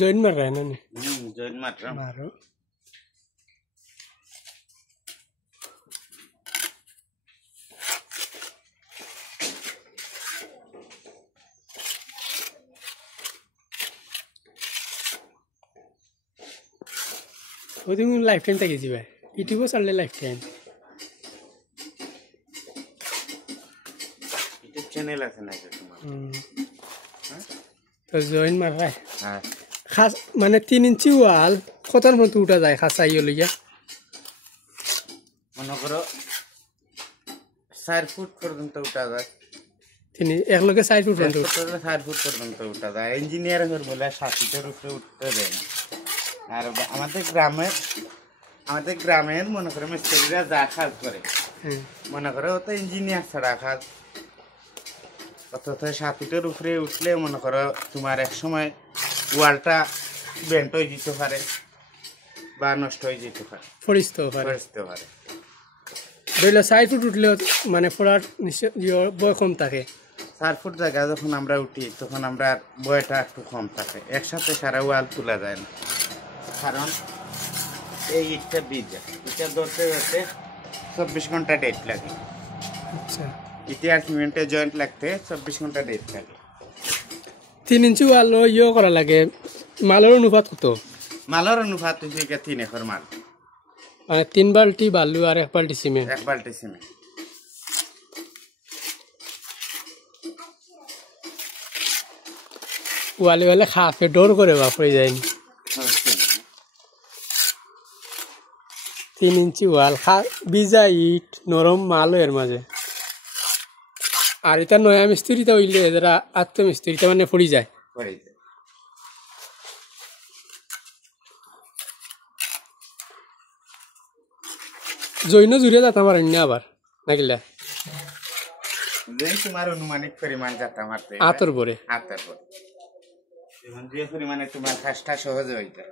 join মার রায় না নি জয়েন মারলাম মারো ওই তুমি লাইফ টাইম থেকে যাবে ইউটিউবে চাললে লাইফ টাইম ইউটিউব চ্যানেল আছে নাকি তোমার তো জয়েন মার রায় হ্যাঁ খাস মানে 3 ইঞ্চি ওয়াল কতর মতো উঠা যায় খাস আইও লইয়া মনে করো 4 ফুট পর্যন্ত উঠা যায় তিনি এক লগে 4 ফুট পর্যন্ত 4 ফুট পর্যন্ত উঠা যায় ইঞ্জিনিয়ার বলে 7 ফুটের উপরে উঠতে দেয় না আর আমাদের গ্রামের মনে করো মিস্ত্রিরা যা কাজ করে মনে করো ও তো ইঞ্জিনিয়ার ছাড়া কাজ অথচ 7 ফুটের উপরে উঠলে মনে করো তোমার এক সময় ওয়ালটা বেন্ট হয়ে যেতে পারে বা নষ্ট হয়ে যেতে পারে ফরিস্ত পারে ধরলে 4 ফুট উঠলে মানে ফোড়ার বয় কম থাকে 4 ফুট জায়গা যখন আমরা উঠি তখন আমরা বয়টা একটু কম থাকে একসাথে সারা ওয়াল তোলা যায় না কারণ এই ইটটা ভিজে এটা ধরতে 24 ঘন্টা ডেট লাগে আচ্ছা ইটে আর সিমেন্টে জয়েন্ট লাগতে 24 ঘন্টা ডেট লাগে 3 ইঞ্চি ওয়াল ইয়ে করা লাগে মালের অনুপাত কত মালের অনুপাত হচ্ছে 3 একর মাল মানে 3 বালতি বালু আর 1 বালতি সিমেন্ট 1 বালতি সিমেন্ট ওয়ালে খাপে ডোর করে বাপরে যায়নি 3 ইঞ্চি ওয়াল ভিজা ইট নরম মাল এর মাঝে আর এটা নয়া মিস্ত্রিটা হইলে যারা আত্মমিস্ত্রিটা মানে পড়ি যায় জৈন জুড়ে যেতে পারেন না আবার নাকিলা তোমার অনুমানিক পরিমাণ যাতে মারতে আতর পরে এখন যে পরিমাণে তোমার কাজটা সহজ হইতে